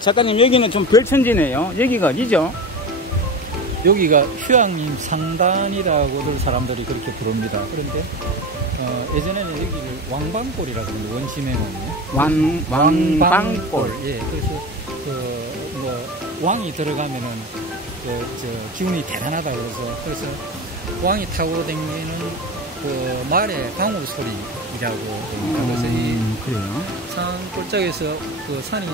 작가님, 여기는 좀 별천지네요. 여기가 어디죠? 여기가 휴양림 상단이라고들 사람들이 그렇게 부릅니다. 그런데 예전에는 여기를 왕방골이라고 하는데, 원심에는 왕방골. 예, 그래서 왕이 들어가면은 기운이 대단하다 그래서 왕이 타고 다니는 그 말의 방울 소리라고 됩니다. 그래서 이 그래요? 산 꼴짝에서 그 산이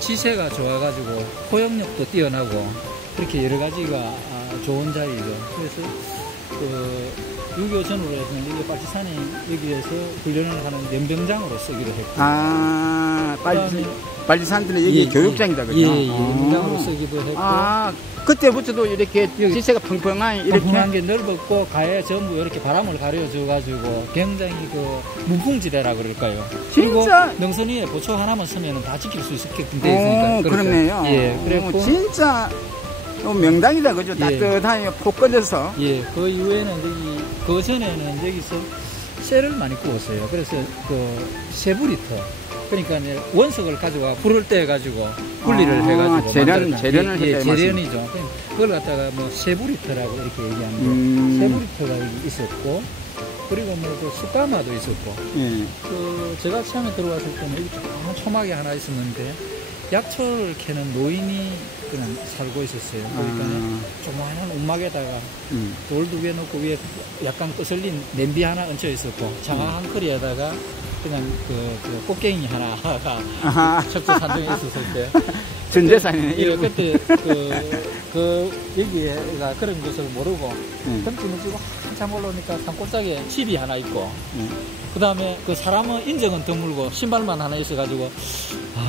지세가 좋아가지고 포용력도 뛰어나고 그렇게 여러 가지가 좋은 자리죠. 그래서 6.25 전후로 해서는 여기 빨치산이 여기에서 훈련을 하는 연병장으로 쓰기로 했고. 빨치산들은 여기 교육장이다, 그죠? 예, 연병장으로 쓰기도 했고. 그때부터도 이렇게 지세가 펑펑한, 이렇게. 펑펑한 게 넓었고, 가에 전부 이렇게 바람을 가려줘가지고, 굉장히 무풍지대라 그럴까요? 진짜? 그리고 능선 위에 보초 하나만 서면 다 지킬 수 있게끔 되어 있으니까. 그렇네요. 예, 그래고. 진짜 명당이다, 그죠? 따뜻하게 푹 꺼져서. 예, 그 이후에는 그 전에는 여기서 쇠를 많이 구웠어요. 그래서 세부리터. 그러니까 원석을 가져와 불을 떼가지고 분리를 해가지고 재련을 했다. 재련이죠. 그걸 갖다가 세부리터라고 이렇게 얘기합니다. 세부리터가 여기 있었고, 그리고 숯가마도 있었고. 제가 처음에 들어왔을 때는 여기 조그만 초막이 하나 있었는데 약초를 캐는 노인이 그냥 살고 있었어요. 그러니까 조그만한 움막에다가 돌 2개 놓고 위에 약간 거슬린 냄비 하나 얹혀 있었고, 장화 한 그리에다가 그냥 꽃갱이 하나가 척추 산중에 있었을 때. 전재산이네. 그때 여기가 그런 것을 모르고 덤치는 지고 한참 올라오니까 산골짜기에 집이 하나 있고, 그 다음에 그 사람은 인정은 드물고 신발만 하나 있어가지고,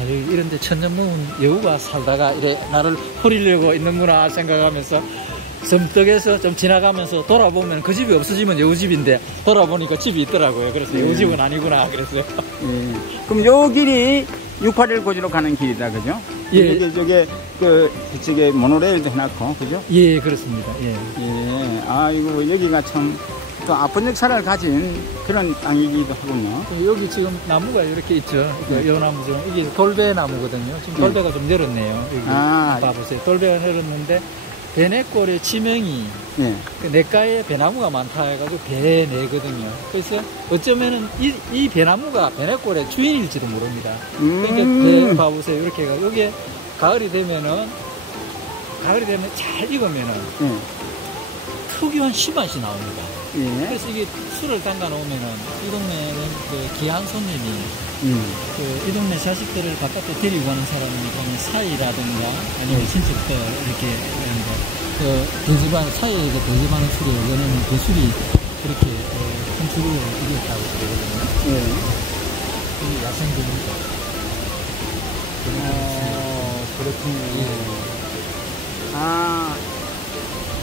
여기 이런데 천년묵은 여우가 살다가 이래 나를 호리려고 있는구나 생각하면서 섬뜩해서 좀 지나가면서 돌아보면 그 집이 없어지면 여우집인데 돌아보니까 집이 있더라고요. 그래서 여우집은 아니구나 그랬어요. 그럼 요 길이 681 고지로 가는 길이다, 그죠? 예. 저게 모노레일도 해놨고, 그죠? 예, 그렇습니다. 예. 아이고, 여기가 참 또 아픈 역사를 가진 그런 땅이기도 하군요. 여기 지금 나무가 이렇게 있죠. 요 나무죠. 이게 돌배나무거든요. 지금 돌배가 좀 늘었네요. 여기 봐보세요. 돌배가 늘었는데 배내골의 지명이 냇가에 배나무가 많다 해가지고 배내거든요. 그래서 어쩌면은 이 배나무가 배내골의 주인일지도 모릅니다. 그러니까 배 봐보세요. 이렇게 해가 여기에 가을이 되면 잘 익으면은 특유한 씨맛이 나옵니다. 그래서 이게 술을 담가 놓으면은 이 동네에는 귀한 손님이 이 동네 자식들을 바깥에 데리고 가는 사람이 보면 사이라든가 아니면 친척들 이렇게 대접하는 사이에 대접하는 술에 여기는 그 술이 그렇게 큰 술을 이겼다고 그러거든요. 이 야생들입니다. 그렇군요.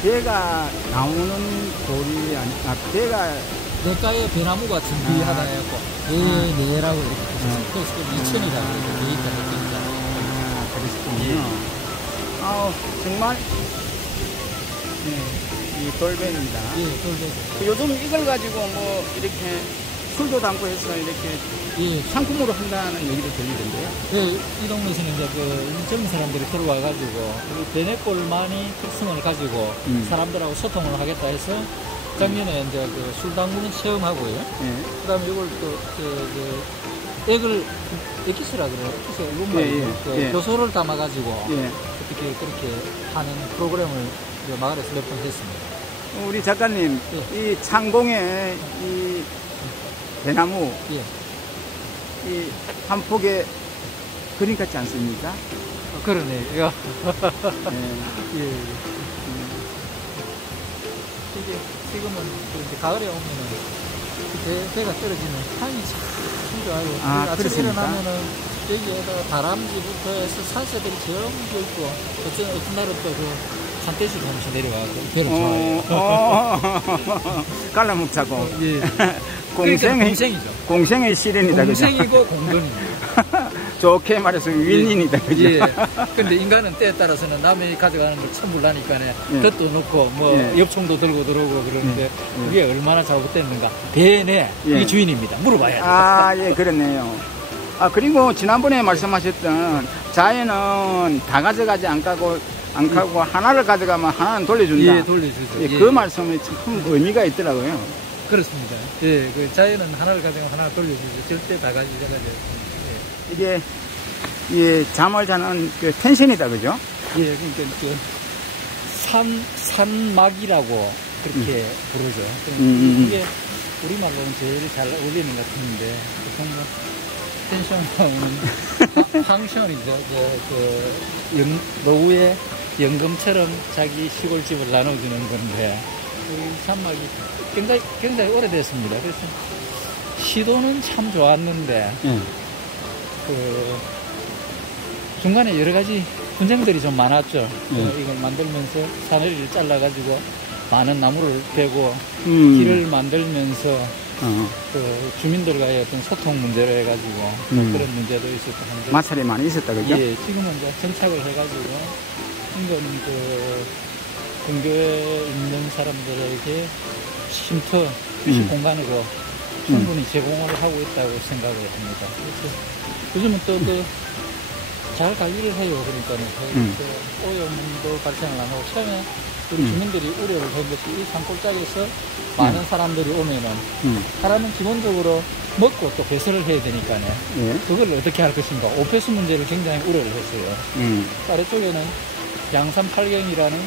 배가 나오는 돌이 배가 냇가에 배나무가 준비하다 해갖고 배내라고 이렇게 붙였어요. 그래서 이천이라고 이렇게 그러시군요. 정말 이 돌배입니다. 돌배. 요즘 이걸 가지고 이렇게 술도 담고 해서 이렇게 상품으로 한다는 얘기도 들리던데요. 이 동네에서는 이제 젊은 사람들이 들어와가지고 배내골만이 특성을 가지고 사람들하고 소통을 하겠다 해서 작년에 이제 술 담그는 체험하고요. 그 다음에 이걸 에기스라 그래요. 에기스 교소를 담아가지고 어떻게 그렇게 하는 프로그램을 마을에서 몇 번 했습니다. 우리 작가님, 이 창공에 이 배나무, 이 한 폭에 그림 같지 않습니까? 그러네요. 이게 지금은 이제 가을에 오면은 배가 떨어지는 향이 참 좋아요. 아침에 일어나면은 여기에다가 다람쥐부터 해서 산새들이 전부 있고, 어떤 날은 또 산돼지도 한 번씩 내려와서 배를 좋아해요. 깔라묵자고. 공생이죠. 공생의 시련이다. 공생이고 공건입니다. 좋게 말해서 윈윈이다. 그죠? 근데 인간은 때에 따라서는 남이 가져가는 걸 천불나니까 덫도 넣고 엽총도 들고 들어오고 그러는데 그게 얼마나 잘못됐는가. 배내 이 주인입니다. 물어봐야 돼요. 그렇네요. 그리고 지난번에 말씀하셨던 자연은 다 가져가지 안 가고 하나를 가져가면 하나는 돌려준다. 예, 돌려주죠. 예, 그 말씀이 참 의미가 있더라고요. 그렇습니다. 예, 그 자연은 하나를 가져가면 하나 돌려주죠. 절대 다 가져가지 않습니다. 이게 잠을 자는 그 텐션이다, 그죠? 예, 그러니까 그 산막이라고 그렇게 부르죠. 그게 우리말로는 제일 잘 어울리는 것 같은데, 보통 펜션은 팡션이죠. 노후에 연금처럼 자기 시골집을 나눠주는 건데, 이 산막이 굉장히 오래됐습니다. 그래서 시도는 참 좋았는데, 중간에 여러 가지 분쟁들이 좀 많았죠. 이걸 만들면서 사내리를 잘라가지고 많은 나무를 베고 길을 만들면서 주민들과의 어떤 소통 문제로 해가지고 그런 문제도 있었고 한데 마찰이 많이 있었다, 그죠? 예, 지금은 이제 정착을 해가지고 이거는 근교에 있는 사람들에게 쉼터, 휴식 공간으로 충분히 제공을 하고 있다고 생각을 합니다. 그래서 요즘은 또 잘 관리를 해요. 그러니까는 오염도 발생을 안 하고 처음에 우리 주민들이 우려를 한 것이 이 산골짜기에서 많은 사람들이 오면은 사람은 기본적으로 먹고 또 배설을 해야 되니까요. 그걸 어떻게 할 것인가. 오폐수 문제를 굉장히 우려를 했어요. 아래쪽에는 양산 팔경이라는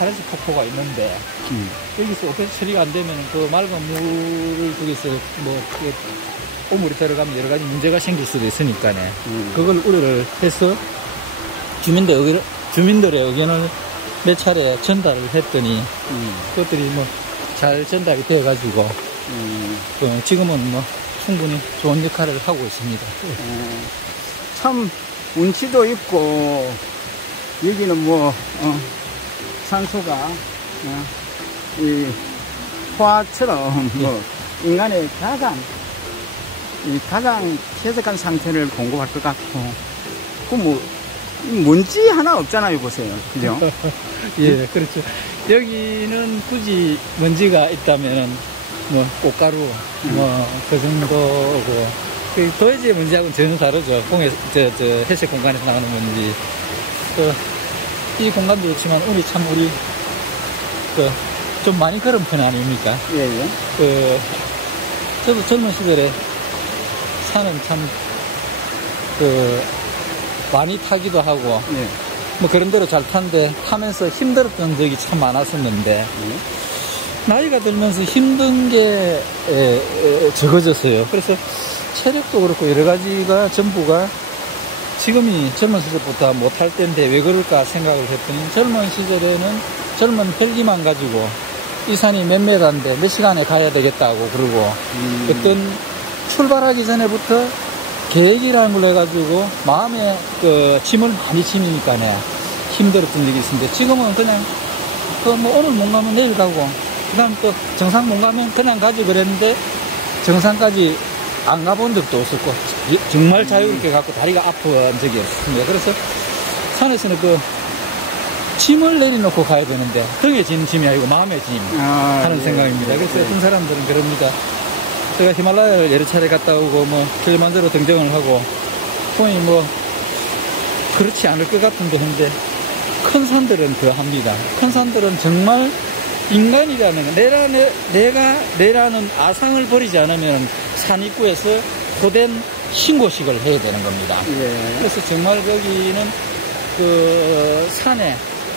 하늘색 폭포가 있는데 여기서 오폐수 처리가 안 되면 그 맑은 물을 거기서 오물이 들어가면 여러 가지 문제가 생길 수도 있으니까요. 그걸 우려를 해서 주민들의 의견을 몇 차례 전달을 했더니 그것들이 잘 전달이 되어가지고 지금은 충분히 좋은 역할을 하고 있습니다. 참 운치도 있고 여기는 산소가 이 화처럼 인간의 가장 쾌적한 상태를 공급할 것 같고, 먼지 하나 없잖아요, 보세요. 그죠? 예, 그렇죠. 여기는 굳이 먼지가 있다면은, 꽃가루, 그 정도고, 도해지의 먼지하고는 전혀 다르죠. 회색 공간에서 나가는 먼지. 이 공간도 좋지만, 좀 많이 걸은 편 아닙니까? 예. 저도 젊은 시절에 산은 참, 많이 타기도 하고, 그런 대로 잘 타면서 힘들었던 적이 참 많았었는데, 나이가 들면서 힘든 게 적어졌어요. 그래서 체력도 그렇고 여러 가지가 전부가 지금이 젊은 시절보다 못할 때인데 왜 그럴까 생각을 했더니 젊은 시절에는 젊은 헬기만 가지고 이 산이 몇 메다인데 몇 시간에 가야 되겠다고 그러고 어떤 출발하기 전에부터 계획이라는 걸 해가지고 마음에 짐을 많이 지니까네 힘들었던 적이 있는데 지금은 그냥 오늘 못 가면 내일 가고 그 다음 또 정상 못 가면 그냥 가지 그랬는데 정상까지 안 가본 적도 없었고 정말 자유롭게 갖고 다리가 아픈 적이 없습니다. 그래서 산에서는 짐을 내려놓고 가야 되는데 등에 지는 짐이 아니고 마음의 짐 하는 생각입니다. 그래서 어떤 사람들은 그럽니다. 제가 히말라야를 여러 차례 갔다 오고 킬리만자로 등정을 하고 보니 그렇지 않을 것 같은데 근데 큰 산들은 그러합니다. 큰 산들은 정말 인간이라는 내라는 아상을 버리지 않으면 산 입구에서 고된 신고식을 해야 되는 겁니다. 그래서 정말 거기는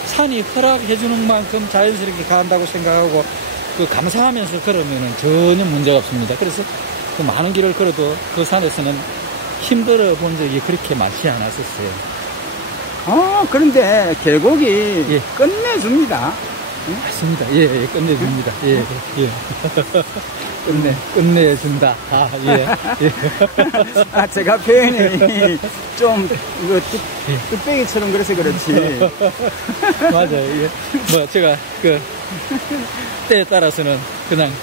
산이 허락해주는 만큼 자연스럽게 간다고 생각하고 감사하면서 걸으면 전혀 문제가 없습니다. 그래서 많은 길을 걸어도 그 산에서는 힘들어 본 적이 그렇게 많지 않았었어요. 그런데 계곡이 끝내줍니다. 맞습니다. 예, 끝내줍니다. 예. 끝내준다. 제가 표현이 좀, 뚝배기처럼 그래서 그렇지. 맞아요. 제가, 때에 따라서는 그냥,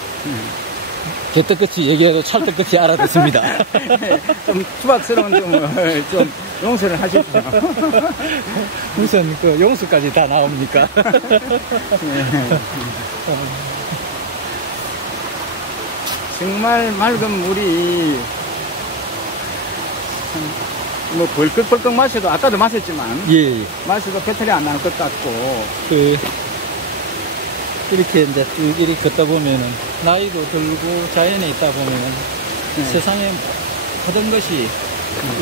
개떡같이 얘기해도 찰떡같이 알아듣습니다. 좀 투박스러운 좀 용서를 하십시오. 무슨 용서까지 다 나옵니까? 정말 맑은 물이 뭐 벌컥벌컥 마셔도 아까도 마셨지만 예. 마셔도 배탈이 안 날 것 같고 이렇게 이제 쭉 이렇게 걷다 보면은 나이도 들고 자연에 있다 보면은 세상에 모든 것이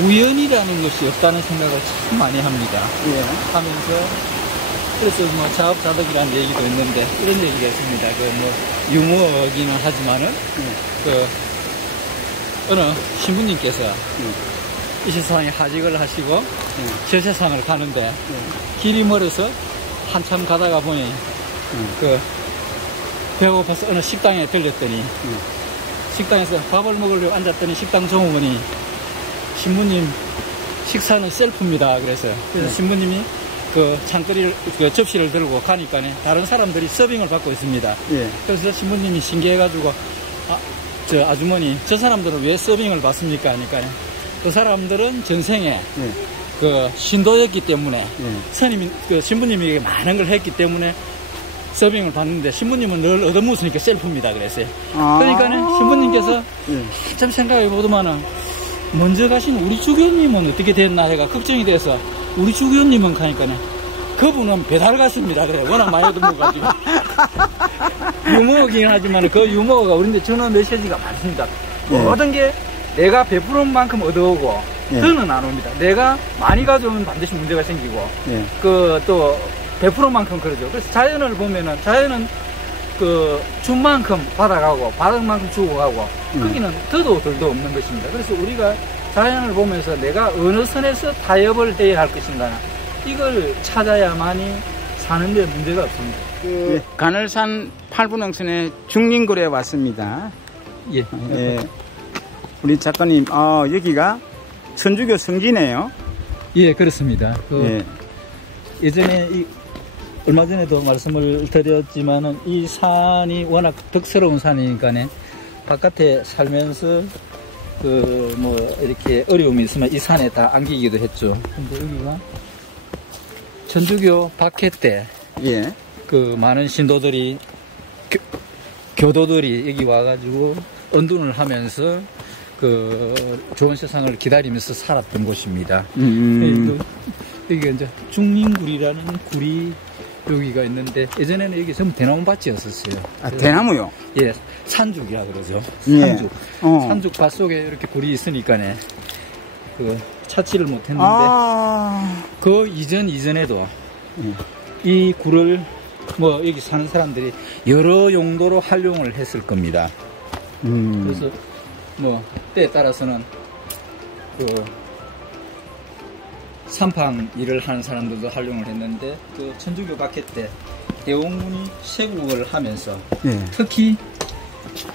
우연이라는 것이 없다는 생각을 참 많이 합니다. 예. 하면서 그래서 뭐 자업자득이라는 얘기도 있는데 이런 얘기가 있습니다. 그 뭐 유머이기는 하지만은 그 어느 신부님께서 이 세상에 하직을 하시고 저 세상을 가는데 길이 멀어서 한참 가다가 보니 그 배고파서 어느 식당에 들렸더니 식당에서 밥을 먹으려고 앉았더니 식당 종업원이 신부님 식사는 셀프입니다. 그래서 신부님이 그 창거리를 그 접시를 들고 가니까 다른 사람들이 서빙을 받고 있습니다. 그래서 신부님이 신기해가지고 저 아주머니 저 사람들은 왜 서빙을 받습니까? 하니까 그 사람들은 전생에 그 신도였기 때문에 스님이 그 신부님에게 많은 걸 했기 때문에 서빙을 받는데 신부님은 늘 얻어묻으니까 셀프입니다. 그랬어요. 그러니까 신부님께서 참 생각해 보더만은 먼저 가신 우리 주교님은 어떻게 됐나 해가 걱정이 돼서 우리 주교님은 가니까는 그분은 배달 갔습니다. 그래 워낙 많이 얻어먹어가지고 유머이긴 하지만 그 유머가 우리한테 전화 메시지가 많습니다. 모든 게 내가 베푸는 만큼 얻어오고 더는 안 옵니다. 내가 많이 가져오면 반드시 문제가 생기고 그 또 베푸는 만큼 그러죠. 그래서 자연을 보면은 자연은 그 준 만큼 받아가고 받은 만큼 주고 가고 거기는 더도 덜도 없는 것입니다. 그래서 우리가 자연을 보면서 내가 어느 선에서 타협을 해야 할 것인가 이걸 찾아야만이 사는데 문제가 없습니다. 그 간월산 8분홍선의 중림굴에 왔습니다. 예. 우리 작가님 여기가 천주교 성지네요. 예, 그렇습니다. 예전에 얼마 전에도 말씀을 드렸지만은 이 산이 워낙 덕스러운 산이니까 바깥에 살면서 그 뭐 이렇게 어려움이 있으면 이 산에 다 안기기도 했죠. 근데 여기가 천주교 박해 때 그 많은 신도들이 교도들이 여기 와가지고 언둔을 하면서 그 좋은 세상을 기다리면서 살았던 곳입니다. 여기가 이제 중림굴이라는 굴이 여기가 있는데 예전에는 여기 전부 대나무 밭이었었어요. 대나무요? 예, 산죽이라 그러죠. 산죽. 산죽 밭 속에 이렇게 굴이 있으니까네 그 찾지를 못했는데 그 이전에도 이 굴을 뭐 여기 사는 사람들이 여러 용도로 활용을 했을 겁니다. 그래서 뭐 때에 따라서는 그 산방 일을 하는 사람들도 활용을 했는데 그 천주교 박해 때 대원군이 세국을 하면서 특히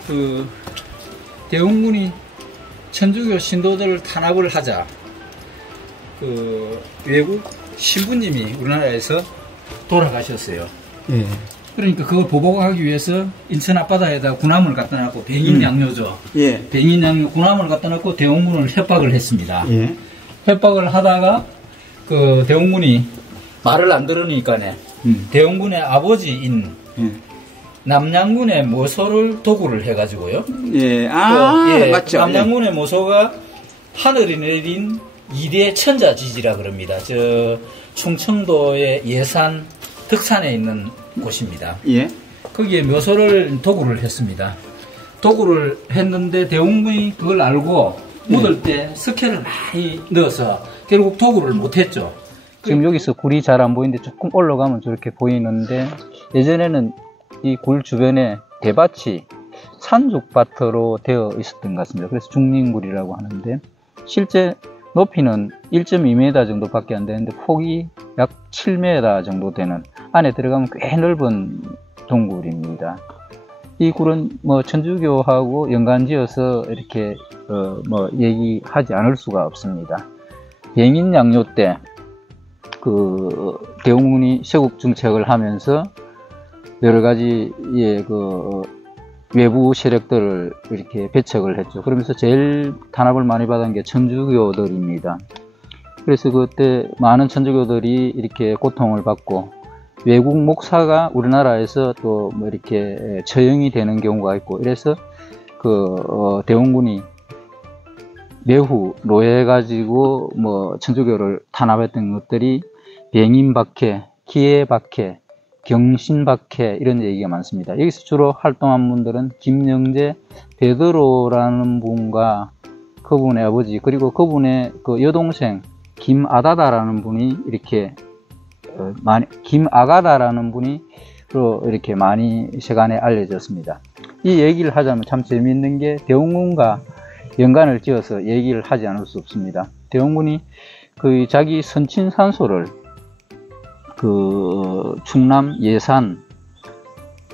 그 대원군이 천주교 신도들을 탄압을 하자 그 외국 신부님이 우리나라에서 돌아가셨어요. 그러니까 그걸 보복하기 위해서 인천 앞바다에다 군함을 갖다 놨고 병인양요죠. 병인양요 군함을 갖다 놨고 대원군을 협박을 했습니다. 협박을 하다가 그 대원군이 말을 안 들으니까네 대원군의 아버지인 남양군의 모소를 도구를 해가지고요. 맞죠. 남양군의 모소가 하늘이 내린 2대 천자지지라 그럽니다. 저 충청도의 예산 덕산에 있는 곳입니다. 거기에 묘소를 도구를 했습니다. 도구를 했는데 대원군이 그걸 알고 묻을 때 석회를 많이 넣어서 결국 도구를 못했죠. 지금 여기서 굴이 잘 안 보이는데 조금 올라가면 저렇게 보이는데 예전에는 이 굴 주변에 대밭이 산죽밭으로 되어 있었던 것 같습니다. 그래서 중림굴이라고 하는데 실제 높이는 1.2m 정도밖에 안 되는데 폭이 약 7m 정도 되는 안에 들어가면 꽤 넓은 동굴입니다. 이 굴은 뭐 천주교하고 연관지어서 이렇게 뭐 얘기하지 않을 수가 없습니다. 병인양요 때 그 대원군이 세국 정책을 하면서 여러 가지의 그 외부 세력들을 이렇게 배척을 했죠. 그러면서 제일 탄압을 많이 받은 게 천주교들입니다. 그래서 그때 많은 천주교들이 이렇게 고통을 받고 외국 목사가 우리나라에서 또 뭐 이렇게 처형이 되는 경우가 있고 이래서 그 대원군이 매후 노예해가지고 뭐 천주교를 탄압했던 것들이 병인박해, 기해박해, 경신박해 이런 얘기가 많습니다. 여기서 주로 활동한 분들은 김영재 베드로라는 분과 그분의 아버지 그리고 그분의 그 여동생 김아다다라는 분이 이렇게 김아가다라는 분이 이렇게 많이 세간에 알려졌습니다. 이 얘기를 하자면 참 재미있는 게 대웅군과 연관을 지어서 얘기를 하지 않을 수 없습니다. 대웅군이 그 자기 선친산소를 그 충남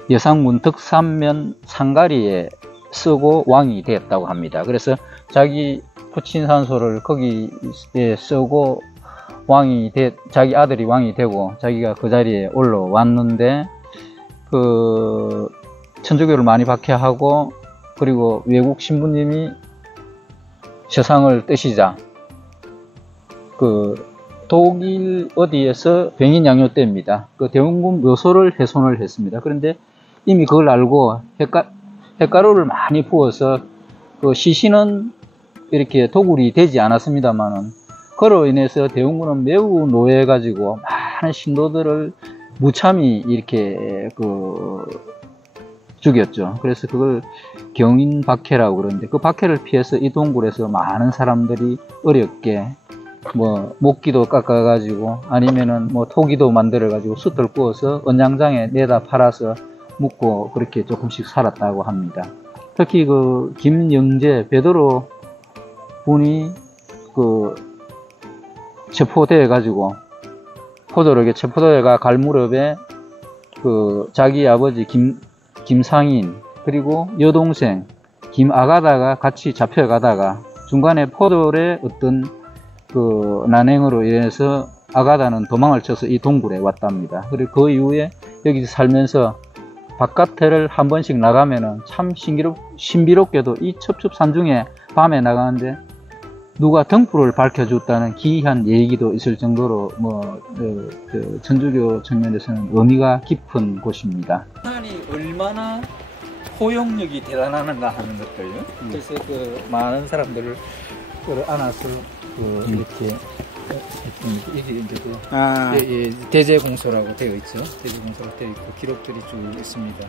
예산군 덕산면 상가리에 쓰고 왕이 되었다고 합니다. 그래서 자기 부친산소를 거기에 쓰고 자기 아들이 왕이 되고 자기가 그 자리에 올라왔는데 그 천주교를 많이 박해하고 그리고 외국 신부님이 세상을 뜨시자 그 독일 어디에서 병인 양요 때입니다. 그 대웅군 묘소를 훼손을 했습니다. 그런데 이미 그걸 알고 햇가루를 많이 부어서 그 시신은 이렇게 도굴이 되지 않았습니다만은 그로 인해서 대웅군은 매우 노예해가지고 많은 신도들을 무참히 이렇게 죽였죠. 그래서 그걸 경인박해라고 그러는데 그 박해를 피해서 이 동굴에서 많은 사람들이 어렵게 뭐 목기도 깎아가지고 아니면은 뭐 토기도 만들어가지고 숯을 구워서 언양장에 내다 팔아서 묵고 그렇게 조금씩 살았다고 합니다. 특히 그 김영재 베드로 분이 그 체포돼 가지고 포도록에 체포되어가 갈 무렵에 그 자기 아버지 김상인 그리고 여동생 김아가다가 같이 잡혀가다가 중간에 포도의 어떤 그 난행으로 인해서 아가다는 도망을 쳐서 이 동굴에 왔답니다. 그리고 그 이후에 여기서 살면서 바깥을 한 번씩 나가면은 참 신비롭게도 이 첩첩산중에 밤에 나가는데 누가 등불을 밝혀줬다는 기이한 얘기도 있을 정도로 그 천주교 측면에서는 의미가 깊은 곳입니다. 산이 얼마나 포용력이 대단한가 하는 것들요. 그래서 그 많은 사람들을 안아서 이렇게 이게 이제 대제공소라고 되어 있죠. 대제공소라고 되어 있고 기록들이 쭉 있습니다.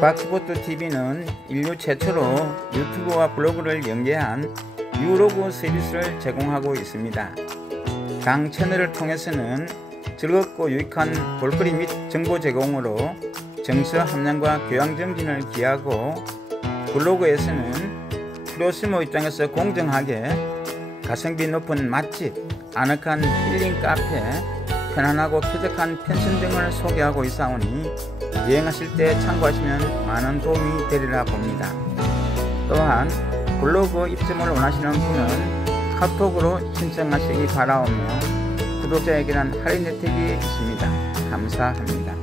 박스포트 TV는 인류 최초로 유튜브와 블로그를 연계한 유로그 서비스를 제공하고 있습니다. 각 채널을 통해서는 즐겁고 유익한 볼거리 및 정보 제공으로 정서 함량과 교양 정진을 기하고 블로그에서는 프로스모 입장에서 공정하게 가성비 높은 맛집, 아늑한 힐링 카페, 편안하고 쾌적한 펜션 등을 소개하고 있사오니 여행하실 때 참고하시면 많은 도움이 되리라 봅니다. 또한 블로그 입점을 원하시는 분은 카톡으로 신청하시기 바라오며 구독자에게는 할인 혜택이 있습니다. 감사합니다.